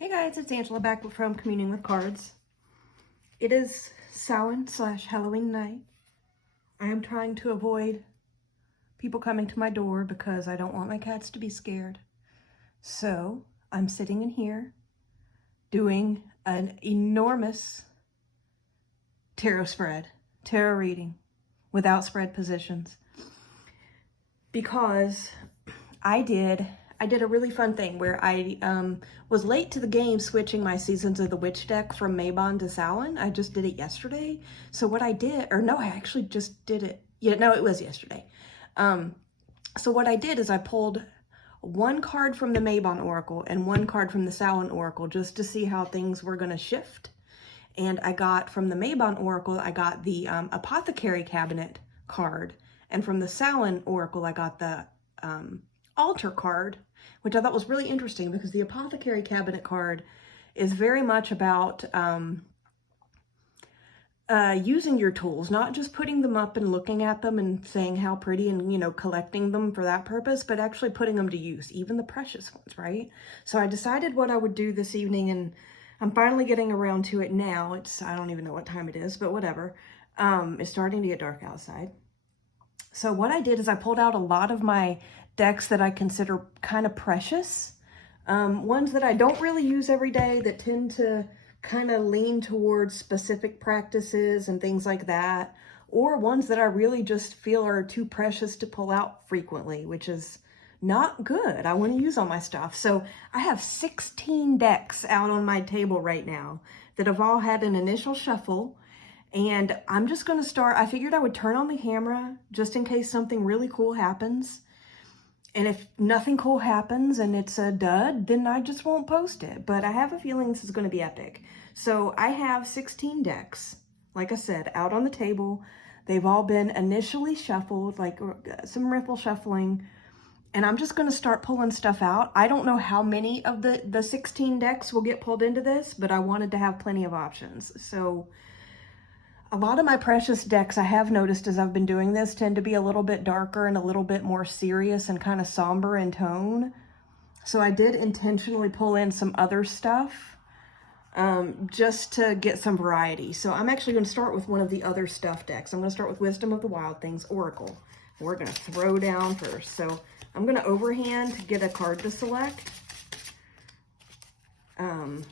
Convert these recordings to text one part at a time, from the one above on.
Hey guys, it's Angela back from Communing with Cards. It is Samhain/Halloween night. I am trying to avoid people coming to my door because I don't want my cats to be scared. So I'm sitting in here doing an enormous tarot reading without spread positions because I did a really fun thing where I was late to the game switching my Seasons of the Witch deck from Mabon to Samhain. I just did it yesterday. So what I did, or no, I actually just did it. Yeah, no, it was yesterday. So what I did is I pulled one card from the Mabon Oracle and one card from the Samhain Oracle just to see how things were going to shift. And I got from the Mabon Oracle, I got the Apothecary Cabinet card. And from the Samhain Oracle, I got the Altar card, which I thought was really interesting because the Apothecary Cabinet card is very much about using your tools, not just putting them up and looking at them and saying how pretty and, you know, collecting them for that purpose, but actually putting them to use, even the precious ones, right? So I decided what I would do this evening, and I'm finally getting around to it now. I don't even know what time it is, but whatever. It's starting to get dark outside. So what I did is I pulled out a lot of my decks that I consider kind of precious, ones that I don't really use every day that tend to kind of lean towards specific practices and things like that, or ones that I really just feel are too precious to pull out frequently, which is not good. I want to use all my stuff. So I have 16 decks out on my table right now that have all had an initial shuffle. And I'm just going to start. I figured I would turn on the camera just in case something really cool happens. And if nothing cool happens and it's a dud, then I just won't post it. But I have a feeling this is going to be epic. So I have 16 decks, like I said, out on the table. They've all been initially shuffled, like some ripple shuffling. And I'm just going to start pulling stuff out. I don't know how many of the 16 decks will get pulled into this, but I wanted to have plenty of options. So a lot of my precious decks, I have noticed as I've been doing this, tend to be a little bit darker and a little bit more serious and kind of somber in tone. So I did intentionally pull in some other stuff just to get some variety. So I'm actually going to start with one of the other stuff decks. I'm going to start with Wisdom of the Wild Things Oracle. We're going to throw down first. So I'm going to overhand to get a card to select. And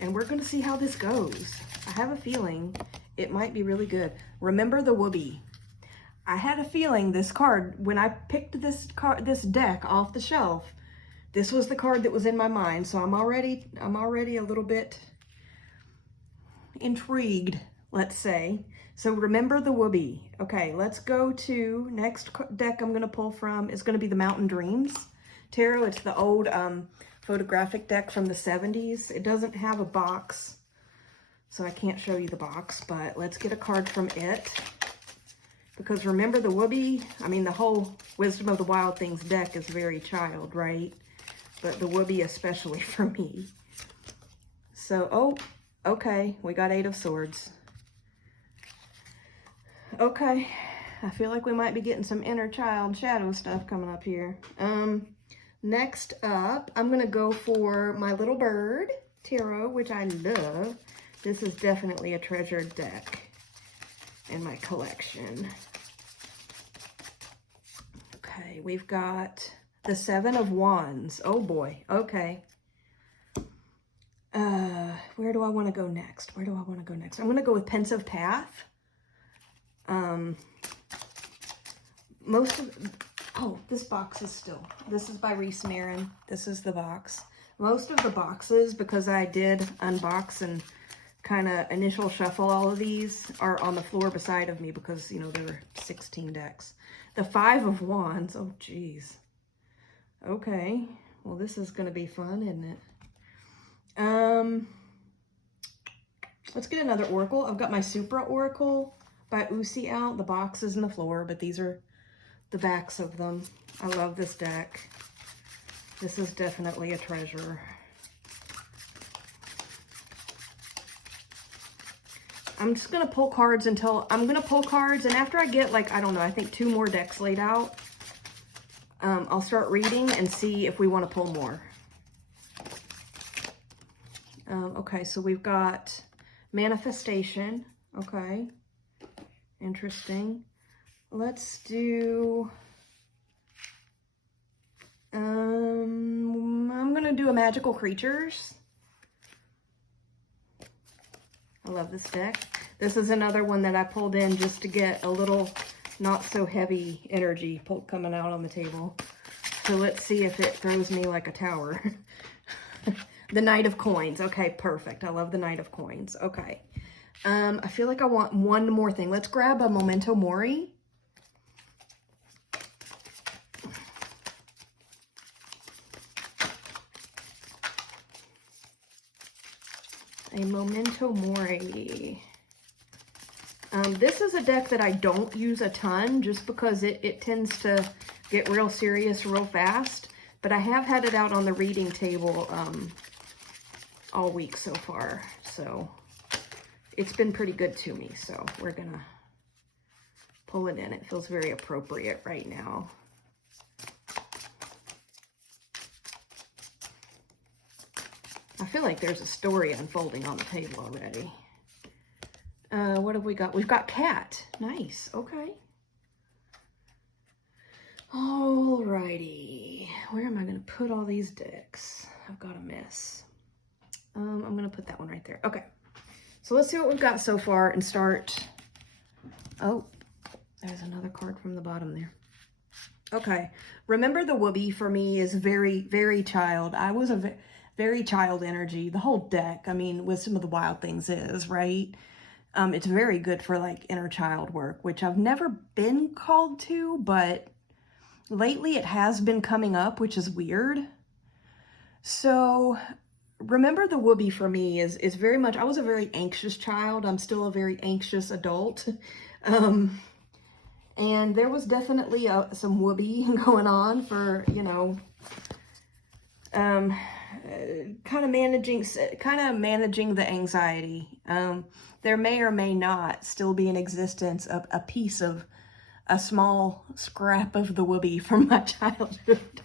we're going to see how this goes. I have a feeling it might be really good. Remember the Whoopee. I had a feeling this card, when I picked this deck off the shelf, this was the card that was in my mind. So I'm already a little bit intrigued, let's say. So remember the Whoopee. Okay, let's go to next deck I'm going to pull from is going to be the Mountain Dreams Tarot. It's the old photographic deck from the 70s. It doesn't have a box, so I can't show you the box, but let's get a card from it. Because remember the Whoopee, I mean, the whole Wisdom of the Wild Things deck is very child, right? But the Whoopee especially for me. So, oh, okay, we got 8 of Swords. Okay, I feel like we might be getting some inner child shadow stuff coming up here. Next up, I'm going to go for my Little Bird Tarot, which I love. This is definitely a treasured deck in my collection. Okay, we've got the 7 of Wands. Oh boy, okay. Where do I want to go next? I'm going to go with Pensive Path. This box is this is by Reese Marin. This is the box. Most of the boxes, because I did unbox and kind of initial shuffle all of these, are on the floor beside of me because, you know, there were 16 decks. The 5 of Wands, oh geez. Okay, well this is going to be fun, isn't it? Let's get another Oracle. I've got my Supra Oracle by Usi out. The box is on the floor, but these are the backs of them. I love this deck. This is definitely a treasure. I'm just going to pull cards and after I get, like, I don't know, I think 2 more decks laid out, I'll start reading and see if we want to pull more. Okay, so we've got manifestation. Okay, interesting. Let's do, I'm gonna do a magical creatures. I love this deck. This is another one that I pulled in just to get a little not so heavy energy coming out on the table. So let's see if it throws me like a tower. The Knight of Coins. Okay, perfect. I love the Knight of Coins. Okay. I feel like I want one more thing. Let's grab a Memento Mori. A Memento Mori. This is a deck that I don't use a ton just because it tends to get real serious real fast. But I have had it out on the reading table all week so far. So it's been pretty good to me. So we're going to pull it in. It feels very appropriate right now. I feel like there's a story unfolding on the table already. What have we got? We've got cat. Nice. Okay. Alrighty. Where am I going to put all these decks? I've got a mess. I'm going to put that one right there. Okay. So let's see what we've got so far and start. Oh, there's another card from the bottom there. Okay. Remember, the Whoopee for me is very, very child. I was a very child energy. The whole deck, I mean, with some of the wild things is, right? It's very good for like inner child work, which I've never been called to, but lately it has been coming up, which is weird. So remember, the Whoopee for me is very much, I was a very anxious child. I'm still a very anxious adult. And there was definitely some Whoopee going on for, you know, kind of managing the anxiety. There may or may not still be in existence a piece of a small scrap of the Whoopee from my childhood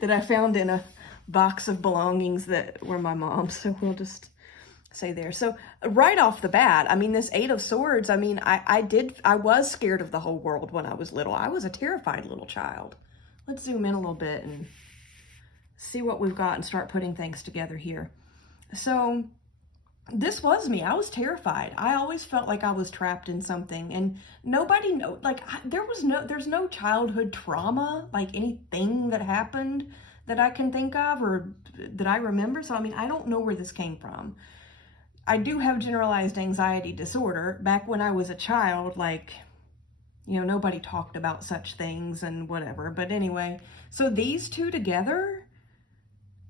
that I found in a box of belongings that were my mom's. So we'll just say there. So right off the bat, I mean, this Eight of Swords, I mean, I was scared of the whole world when I was little. I was a terrified little child. Let's zoom in a little bit and see what we've got and start putting things together here. So this was me. I was terrified. I always felt like I was trapped in something, and nobody know, like there's no childhood trauma, like anything that happened that I can think of or that I remember. So, I mean, I don't know where this came from. I do have generalized anxiety disorder. Back when I was a child, like, you know, nobody talked about such things and whatever. But anyway, so these two together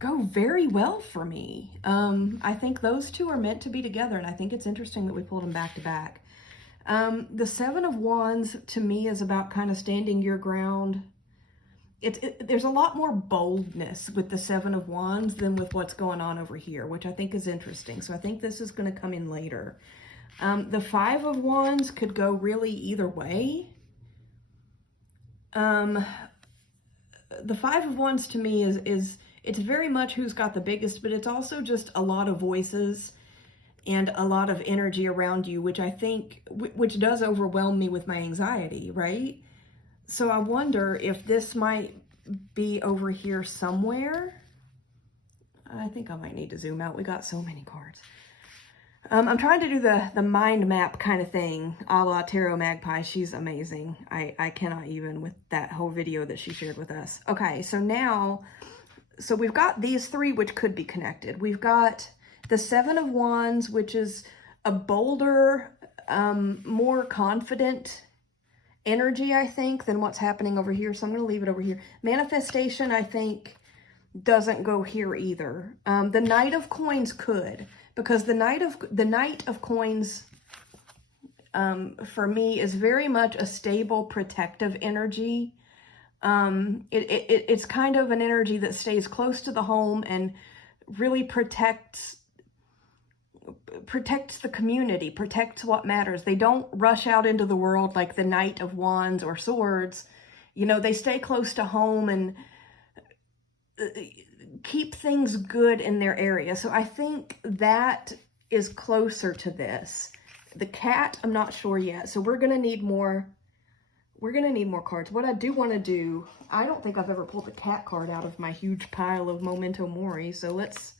go very well for me. I think those two are meant to be together, and I think it's interesting that we pulled them back to back. The Seven of Wands to me is about kind of standing your ground. There's a lot more boldness with the Seven of Wands than with what's going on over here, which I think is interesting. So I think this is going to come in later. The Five of Wands could go really either way. The Five of Wands to me is it's very much who's got the biggest, but it's also just a lot of voices and a lot of energy around you, which I think, which does overwhelm me with my anxiety, right? So I wonder if this might be over here somewhere. I think I might need to zoom out. We got so many cards. I'm trying to do the mind map kind of thing, a la Tarot Magpie. She's amazing. I cannot even with that whole video that she shared with us. Okay, so now, so we've got these three, which could be connected. We've got the Seven of Wands, which is a bolder, more confident energy, I think, than what's happening over here. So I'm going to leave it over here. Manifestation, I think, doesn't go here either. The Knight of Coins could, because the Knight of Coins for me is very much a stable, protective energy. It's kind of an energy that stays close to the home and really protects the community, protects what matters. They don't rush out into the world like the Knight of Wands or Swords. You know, they stay close to home and keep things good in their area. So I think that is closer to this. The cat, I'm not sure yet. So we're going to need more. We're going to need more cards. What I do want to do, I don't think I've ever pulled the cat card out of my huge pile of Memento Mori. So let's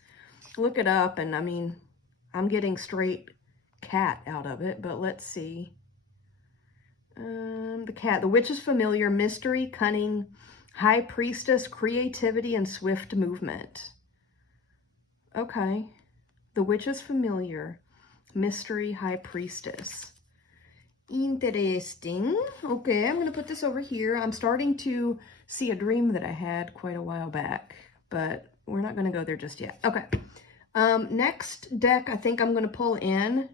look it up. And I mean, I'm getting straight cat out of it, but let's see. The cat, the witch is familiar, mystery, cunning, high priestess, creativity, and swift movement. Okay. The witch is familiar, mystery, high priestess. Interesting. Okay, I'm going to put this over here. I'm starting to see a dream that I had quite a while back, but we're not going to go there just yet. Okay. Next deck I think I'm going to pull in,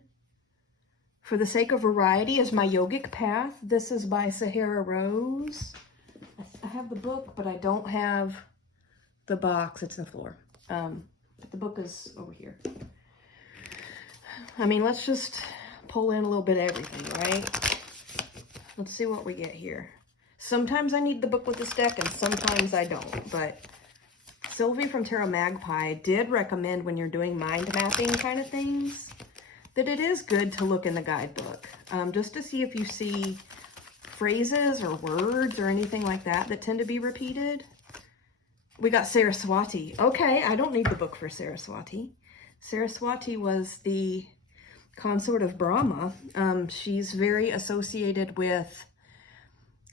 for the sake of variety, is my Yogic Path. This is by Sahara Rose. I have the book, but I don't have the box. It's on the floor. But the book is over here. I mean, let's just pull in a little bit of everything, right? Let's see what we get here. Sometimes I need the book with this deck, and sometimes I don't. But Sylvie from Tarot Magpie did recommend, when you're doing mind mapping kind of things, that it is good to look in the guidebook, just to see if you see phrases or words or anything like that that tend to be repeated. We got Saraswati. Okay, I don't need the book for Saraswati. Saraswati was the consort of Brahma. She's very associated with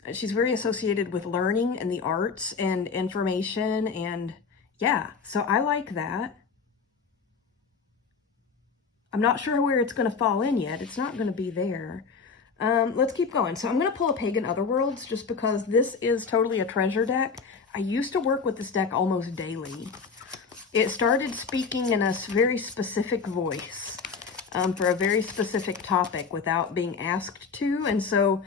learning and the arts and information, and yeah, so I like that. I'm not sure where it's going to fall in yet. It's not going to be there. Let's keep going. So I'm going to pull a Pagan Otherworlds just because this is totally a treasure deck. I used to work with this deck almost daily. It started speaking in a very specific voice for a very specific topic without being asked to. And so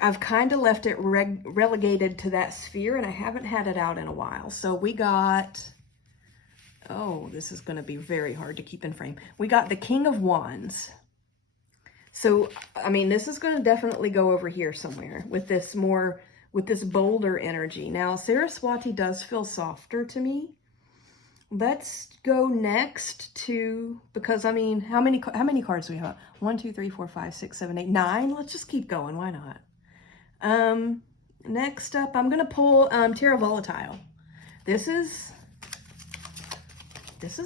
I've kind of left it relegated to that sphere, and I haven't had it out in a while. So we got... Oh, this is going to be very hard to keep in frame. We got the King of Wands. So, I mean, this is going to definitely go over here somewhere with this bolder energy. Now, Saraswati does feel softer to me. Let's go next to, because I mean, how many cards do we have? 1, 2, 3, 4, 5, 6, 7, 8, 9. Let's just keep going. Why not? Next up, I'm going to pull Terra Volatile. This is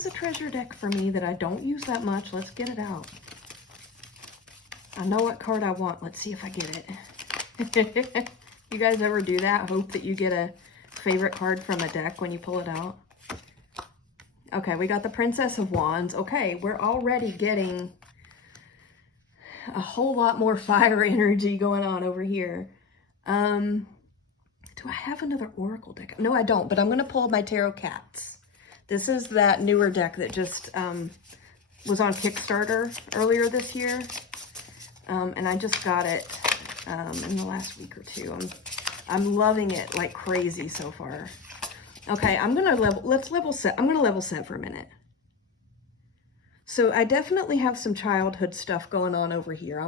a treasure deck for me that I don't use that much. Let's get it out. I know what card I want. Let's see if I get it. You guys ever do that? Hope that you get a favorite card from a deck when you pull it out. Okay, we got the Princess of Wands. Okay, we're already getting a whole lot more fire energy going on over here. Do I have another Oracle deck? No, I don't, but I'm going to pull my Tarot Cats. This is that newer deck that just was on Kickstarter earlier this year. And I just got it in the last week or two. I'm loving it like crazy so far. Okay, let's level set. I'm going to level set for a minute. So I definitely have some childhood stuff going on over here.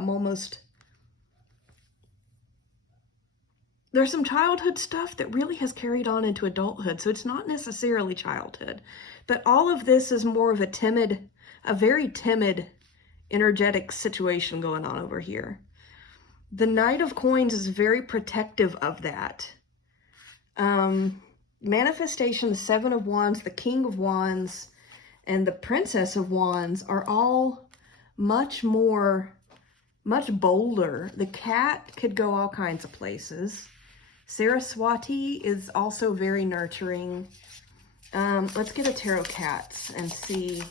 There's some childhood stuff that really has carried on into adulthood, so it's not necessarily childhood. But all of this is more of a very timid, energetic situation going on over here. The Knight of Coins is very protective of that. Manifestation, the Seven of Wands, the King of Wands, and the Princess of Wands are all much bolder. The cat could go all kinds of places. Saraswati is also very nurturing. Let's get a Tarot Cats and see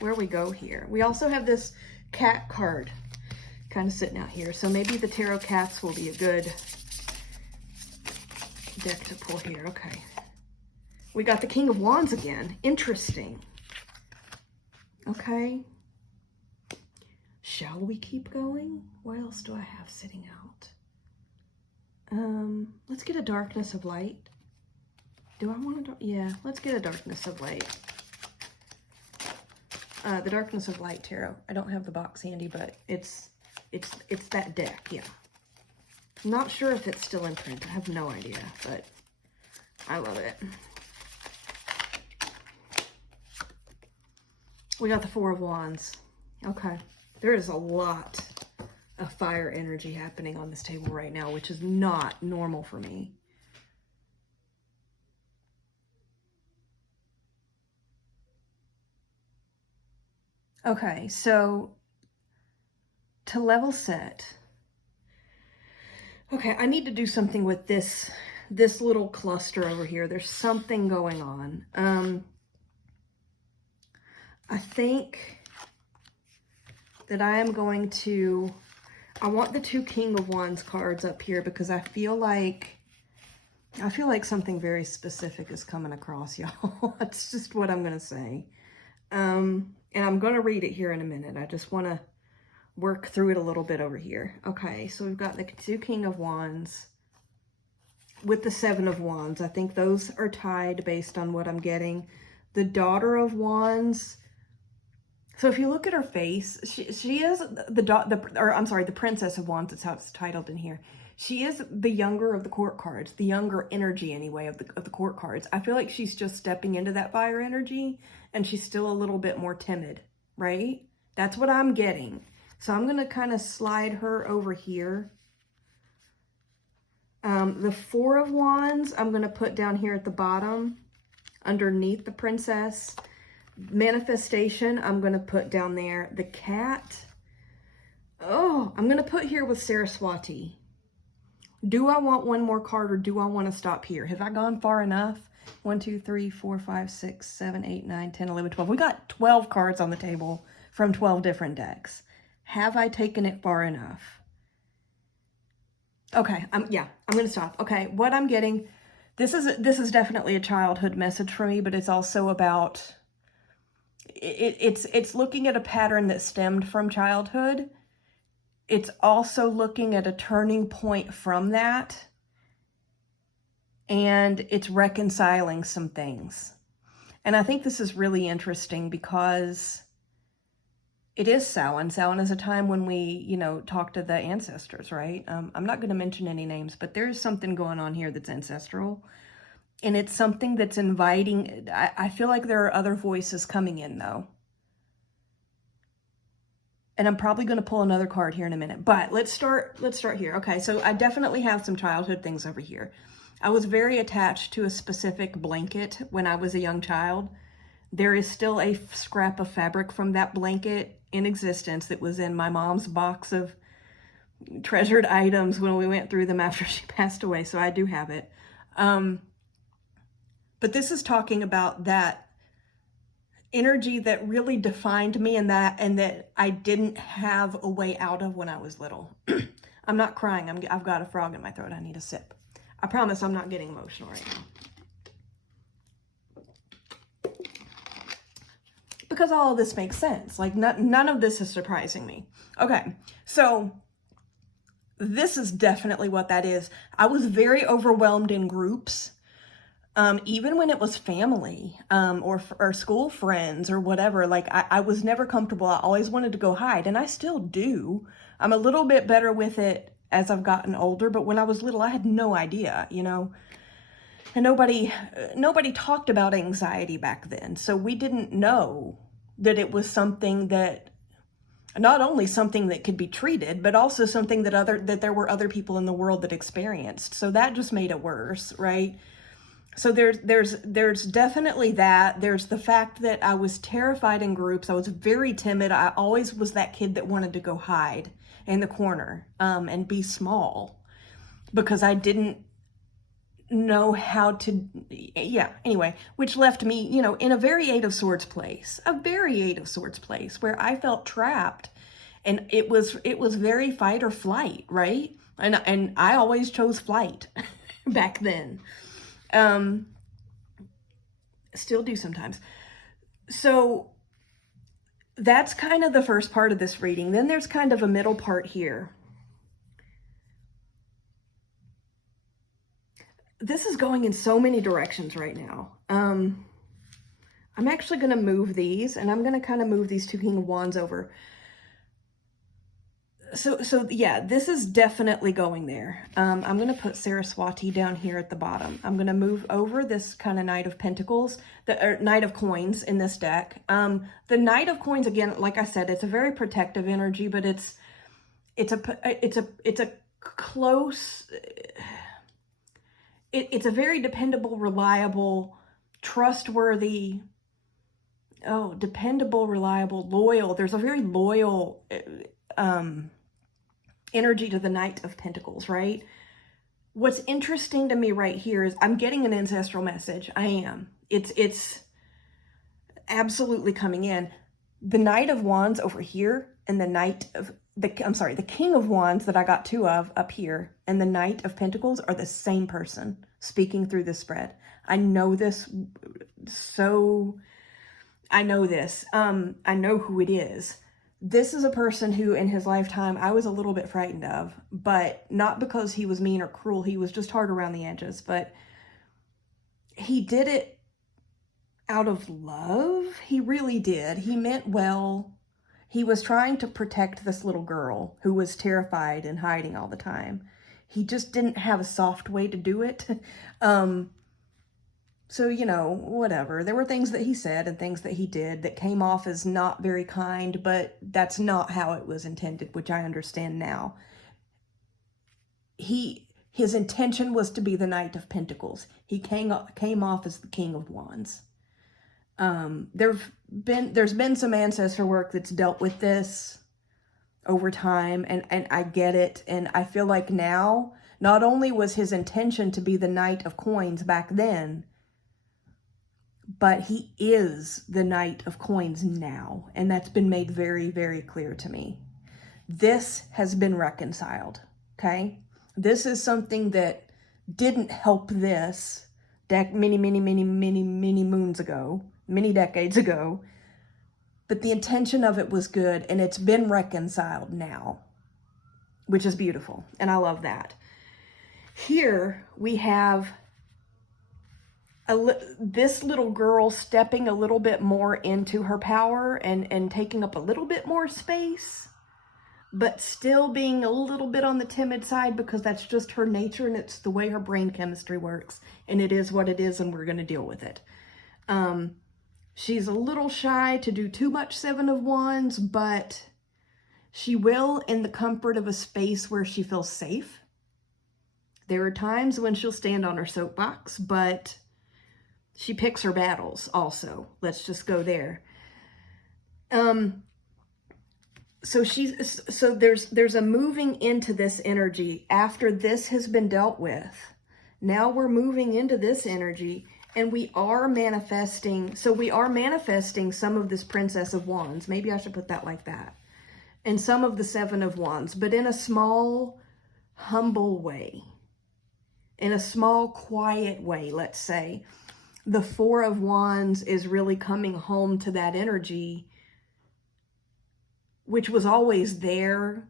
where we go here. We also have this cat card kind of sitting out here. So maybe the Tarot Cats will be a good deck to pull here. Okay. We got the King of Wands again. Interesting. Okay. Shall we keep going? What else do I have sitting out? Let's get a Darkness of Light. Do I want to? Yeah, let's get a Darkness of Light. The Darkness of Light Tarot. I don't have the box handy, but it's that deck. Yeah. I'm not sure if it's still in print. I have no idea, but I love it. We got the Four of Wands. Okay. There is a lot of fire energy happening on this table right now, which is not normal for me. Okay, so to level set. Okay, I need to do something with this little cluster over here. There's something going on. I think that I am going to, I want the two King of Wands cards up here because I feel like something very specific is coming across, y'all. That's just what I'm going to say. And I'm going to read it here in a minute. I just want to work through it a little bit over here. Okay, so we've got the two King of Wands with the Seven of Wands. I think those are tied based on what I'm getting. The Daughter of Wands. So if you look at her face, she is the Princess of Wands. That's how it's titled in here. She is the younger of the court cards, the younger energy anyway of the court cards. I feel like she's just stepping into that fire energy, and she's still a little bit more timid, right? That's what I'm getting. So I'm going to kind of slide her over here. The Four of Wands, I'm going to put down here at the bottom, underneath the Princess. Manifestation, I'm going to put down there. The Cat, oh, I'm going to put here with Saraswati. Do I want one more card, or do I want to stop here? Have I gone far enough? 1, 2, 3, 4, 5, 6, 7, 8, 9, 10, 11, 12. We got 12 cards on the table from 12 different decks. Have I taken it far enough? Okay, I'm going to stop. Okay, what I'm getting, this is definitely a childhood message for me, but it's also about, it's looking at a pattern that stemmed from childhood. It's also looking at a turning point from that, and it's reconciling some things. And I think this is really interesting because it is Samhain. Samhain is a time when we, talk to the ancestors, right? I'm not going to mention any names, but there's something going on here that's ancestral. And it's something that's inviting. I feel like there are other voices coming in, though. And I'm probably going to pull another card here in a minute. But let's start here. Okay, so I definitely have some childhood things over here. I was very attached to a specific blanket when I was a young child. There is still a scrap of fabric from that blanket in existence that was in my mom's box of treasured items when we went through them after she passed away. So I do have it. But this is talking about that energy that really defined me, and that I didn't have a way out of when I was little. I'm not crying. I've got a frog in my throat. I need a sip. I promise I'm not getting emotional right now. Because all of this makes sense. Like none of this is surprising me. Okay, so this is definitely what that is. I was very overwhelmed in groups. Even when it was family, or school friends or whatever, like I was never comfortable. I always wanted to go hide, and I still do. I'm a little bit better with it as I've gotten older, but when I was little, I had no idea, and nobody talked about anxiety back then. So we didn't know that it was something that, not only something that could be treated, but also something that there were other people in the world that experienced. So that just made it worse, right? So there's definitely that. There's the fact that I was terrified in groups. I was very timid. I always was that kid that wanted to go hide in the corner, and be small, because I didn't know how to, anyway, which left me, in a very Eight of Swords place, where I felt trapped, and it was very fight or flight, right? And I always chose flight back then. Still do sometimes. So that's kind of the first part of this reading. Then there's kind of a middle part here. This is going in so many directions right now. I'm actually going to move these, and I'm going to kind of move these two King of Wands over. So yeah, this is definitely going there. I'm going to put Saraswati down here at the bottom. I'm going to move over this kind of Knight of Pentacles, the Knight of Coins in this deck. The Knight of Coins, again, like I said, it's a very protective energy, but it's a close, it's a very dependable, reliable, trustworthy, dependable, reliable, loyal. There's a very loyal energy to the Knight of Pentacles, right? What's interesting to me right here is I'm getting an ancestral message. I am. It's absolutely coming in. The Knight of Wands over here and the King of Wands that I got two of up here and the Knight of Pentacles are the same person speaking through this spread. I know this. I know this. I know who it is. This is a person who in his lifetime I was a little bit frightened of, but not because he was mean or cruel. He was just hard around the edges, but he did it out of love. He really did. He meant well. He was trying to protect this little girl who was terrified and hiding all the time. He just didn't have a soft way to do it. So, whatever. There were things that he said and things that he did that came off as not very kind, but that's not how it was intended, which I understand now. His intention was to be the Knight of Pentacles. He came off as the King of Wands. There's been some ancestor work that's dealt with this over time, and I get it. And I feel like now, not only was his intention to be the Knight of Coins back then, but he is the Knight of Coins now. And that's been made very, very clear to me. This has been reconciled, okay? This is something that didn't help this many moons ago, many decades ago. But the intention of it was good, and it's been reconciled now, which is beautiful. And I love that. Here we have this little girl stepping a little bit more into her power and taking up a little bit more space, but still being a little bit on the timid side because that's just her nature and it's the way her brain chemistry works. And it is what it is, and we're going to deal with it. She's a little shy to do too much Seven of Wands, but she will in the comfort of a space where she feels safe. There are times when she'll stand on her soapbox, but she picks her battles also. Let's just go there. So there's a moving into this energy after this has been dealt with. Now we're moving into this energy, and we are manifesting. So we are manifesting some of this Princess of Wands. Maybe I should put that like that. And some of the Seven of Wands, but in a small, humble way. In a small, quiet way, let's say. The Four of Wands is really coming home to that energy, which was always there,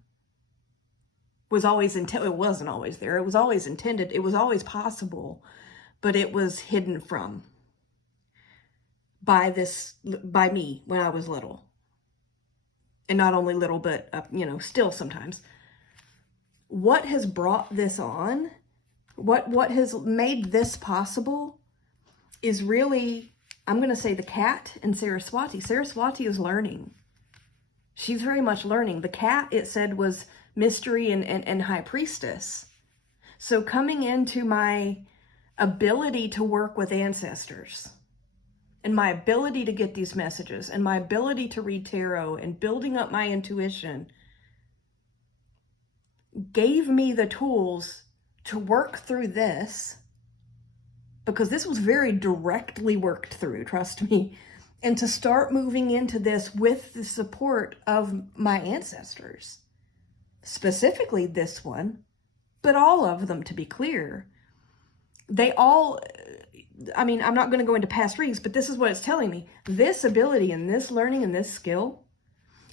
it wasn't always there, it was always intended, it was always possible, but it was hidden from by me when I was little. And not only little, but, still sometimes. What has brought this on, what has made this possible is really, I'm going to say the cat and Saraswati. Saraswati is learning. She's very much learning. The cat, it said, was mystery and high priestess. So coming into my ability to work with ancestors and my ability to get these messages and my ability to read tarot and building up my intuition gave me the tools to work through this, because this was very directly worked through, trust me, and to start moving into this with the support of my ancestors, specifically this one, but all of them, to be clear. They all, I'm not going to go into past readings, but this is what it's telling me. This ability and this learning and this skill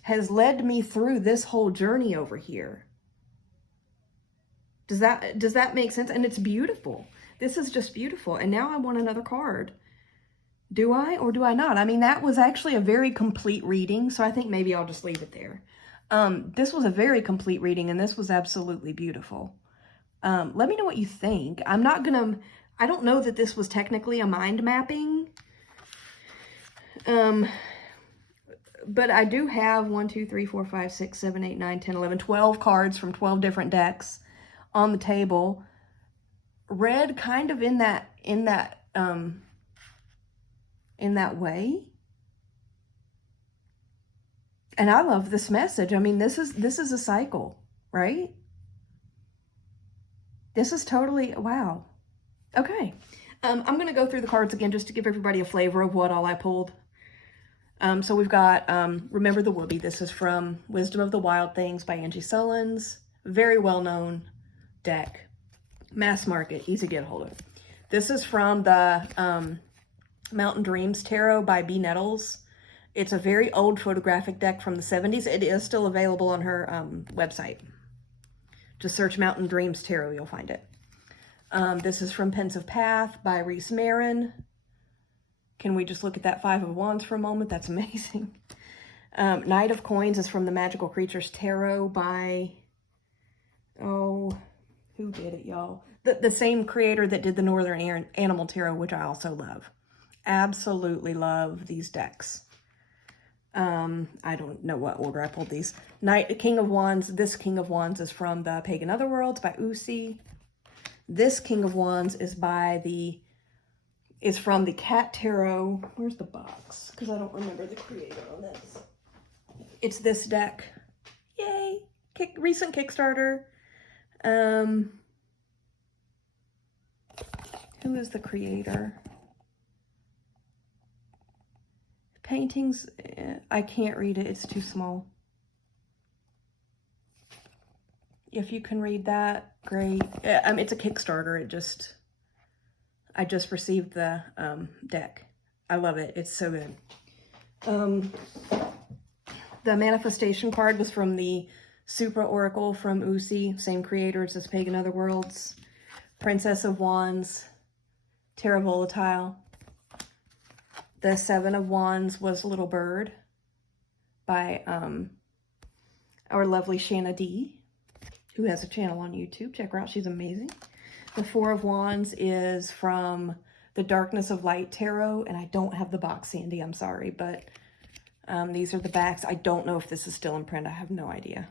has led me through this whole journey over here. Does that make sense? And it's beautiful. This is just beautiful. And now I want another card. Do I or do I not? That was actually a very complete reading, so I think maybe I'll just leave it there. This was a very complete reading, and this was absolutely beautiful. Let me know what you think. I don't know that this was technically a mind mapping. But I do have 1, 2, 3, 4, 5, 6, 7, 8, 9, 10, 11, 12 cards from 12 different decks on the table. Read kind of in that way. And I love this message. I mean, this is a cycle, right? This is totally, wow. Okay. I'm going to go through the cards again just to give everybody a flavor of what all I pulled. So we've got Remember the Whoopee. This is from Wisdom of the Wild Things by Angie Sullins. Very well-known deck. Mass market, easy to get a hold of. This is from the Mountain Dreams Tarot by B. Nettles. It's a very old photographic deck from the 70s. It is still available on her website. Just search Mountain Dreams Tarot, you'll find it. This is from Pensive Path by Reese Marin. Can we just look at that Five of Wands for a moment? That's amazing. Knight of Coins is from the Magical Creatures Tarot by, oh, who did it, y'all? The same creator that did the Northern Animal Tarot, which I also love. Absolutely love these decks. I don't know what order I pulled these. King of Wands. This King of Wands is from the Pagan Otherworlds by Usi. This King of Wands is from the Cat Tarot. Where's the box? Because I don't remember the creator on this. It's this deck. Yay! Recent Kickstarter. Who is the creator? Paintings, I can't read it. It's too small. If you can read that, great. It's a Kickstarter. I just received the deck. I love it. It's so good. The manifestation card was from the Supra Oracle from Usi, same creators as Pagan Otherworlds. Princess of Wands, Terra Volatile. The Seven of Wands was Little Bird by our lovely Shanna D, who has a channel on YouTube. Check her out. She's amazing. The Four of Wands is from the Darkness of Light Tarot, and I don't have the box, Sandy. I'm sorry, but these are the backs. I don't know if this is still in print. I have no idea.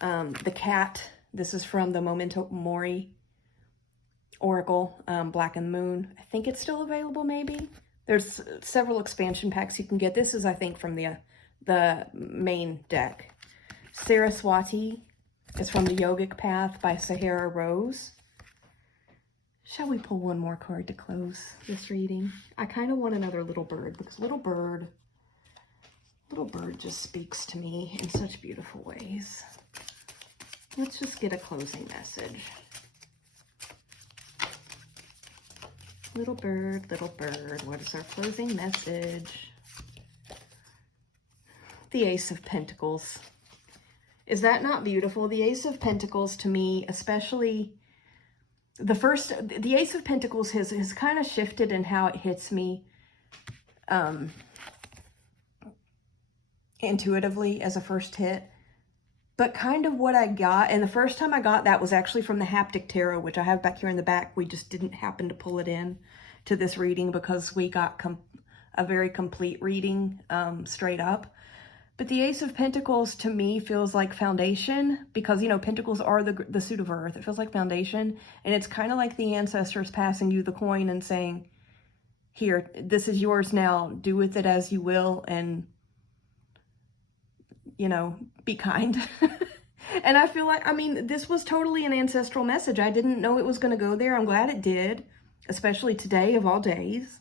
The Cat. This is from the Memento Mori Oracle, Black and Moon. I think it's still available, maybe. There's several expansion packs you can get. This is, I think, from the main deck. Saraswati is from the Yogic Path by Sahara Rose. Shall we pull one more card to close this reading? I kind of want another Little Bird, because Little Bird just speaks to me in such beautiful ways. Let's just get a closing message. Little bird, what is our closing message? The Ace of Pentacles. Is that not beautiful? The Ace of Pentacles, to me, especially the Ace of Pentacles has kind of shifted in how it hits me intuitively as a first hit. But kind of what I got, and the first time I got that was actually from the Haptic Tarot, which I have back here in the back. We just didn't happen to pull it in to this reading because we got a very complete reading straight up. But the Ace of Pentacles to me feels like foundation, because, you know, pentacles are the suit of earth. It feels like foundation, and it's kind of like the ancestors passing you the coin and saying, here, this is yours now, do with it as you will, and, you know, be kind. And I feel like, I mean, this was totally an ancestral message. I didn't know it was going to go there. I'm glad it did, especially today of all days.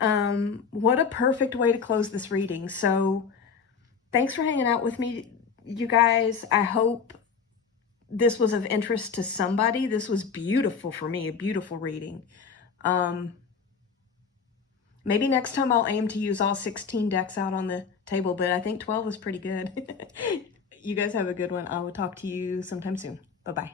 What a perfect way to close this reading. So thanks for hanging out with me, you guys. I hope this was of interest to somebody. This was beautiful for me, a beautiful reading. Maybe next time I'll aim to use all 16 decks out on the table, but I think 12 was pretty good. You guys have a good one. I will talk to you sometime soon. Bye-bye.